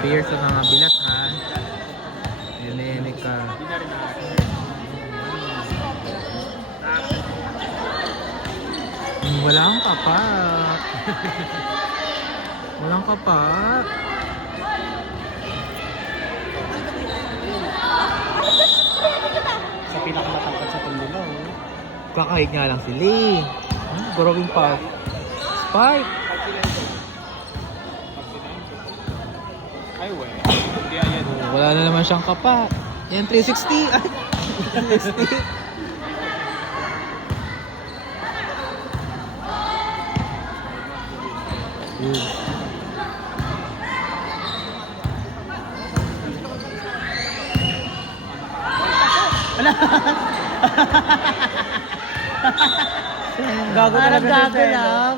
Appear sa mga bilathan. Yun ka. Walang kapat. Walang kapat. Sa pinakamatangkad sa tumbilo. Kakahig nga lang si Lee. Growing pa. Spike. Ay, we. Hindi ayan. Wala na naman siyang kapa. Yan, 360. Ay, 360. Gago talaga gago lang.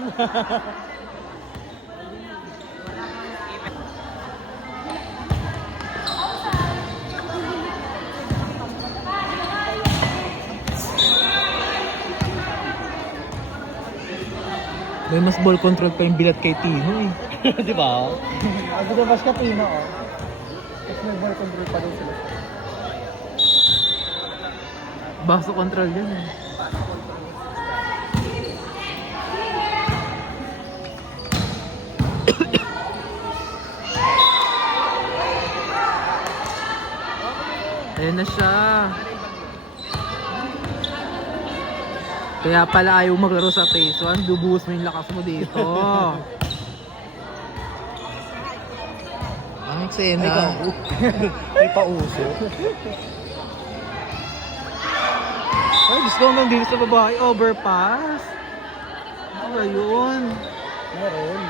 May mas ball control pa yung bilat kay Tino eh. Di ba? Ang ganda ka Pino, oh. Tapos may ball control pa rin sila. Baso control yan eh. Ayan na siya. Kaya pala ayaw maglaro sa phase 1, bubuhos mo yung lakas mo dito. Ang eksena. May pauso. Ay, gusto ko hanggang dito sa babae, overpass. Ano ba yun? Meron.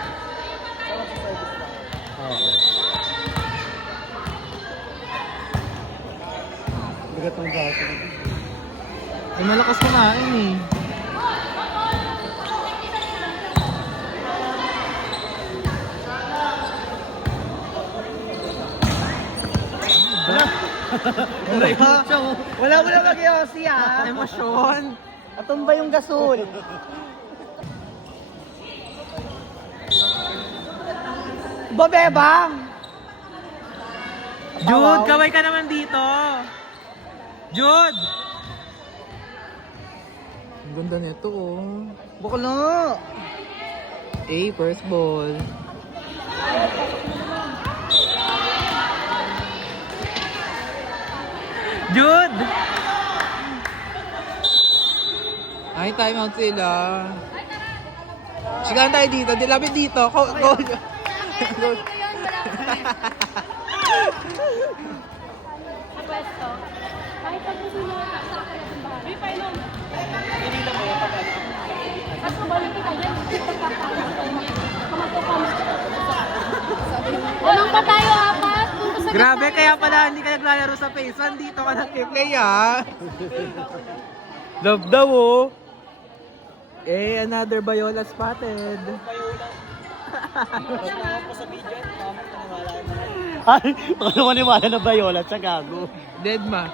Oo. Bigat ng gaso. Ay, malakas kumain eh. Wala mo na mag-iossi ah. Emosyon. Atumba yung gasol. Babebang! Jude, kaway ka naman dito. Jude! Ang ganda nito oh. Bakla! First ball. Jude! Ay, time out sila. Sigahan tayo dito. Lapit dito. Go. Pwesto. Kahit pag sino sa akin na tumbahan. May painom. At kabalik kita yan. Unang pa tayo, apat. Grabe, kaya pala hindi ka naglalaro sa phase 1. Dito ka nag-play ah. Love daw oh. Another Bayola spotted. Ay, baka maniwala na Bayola sa gago. Dead ma.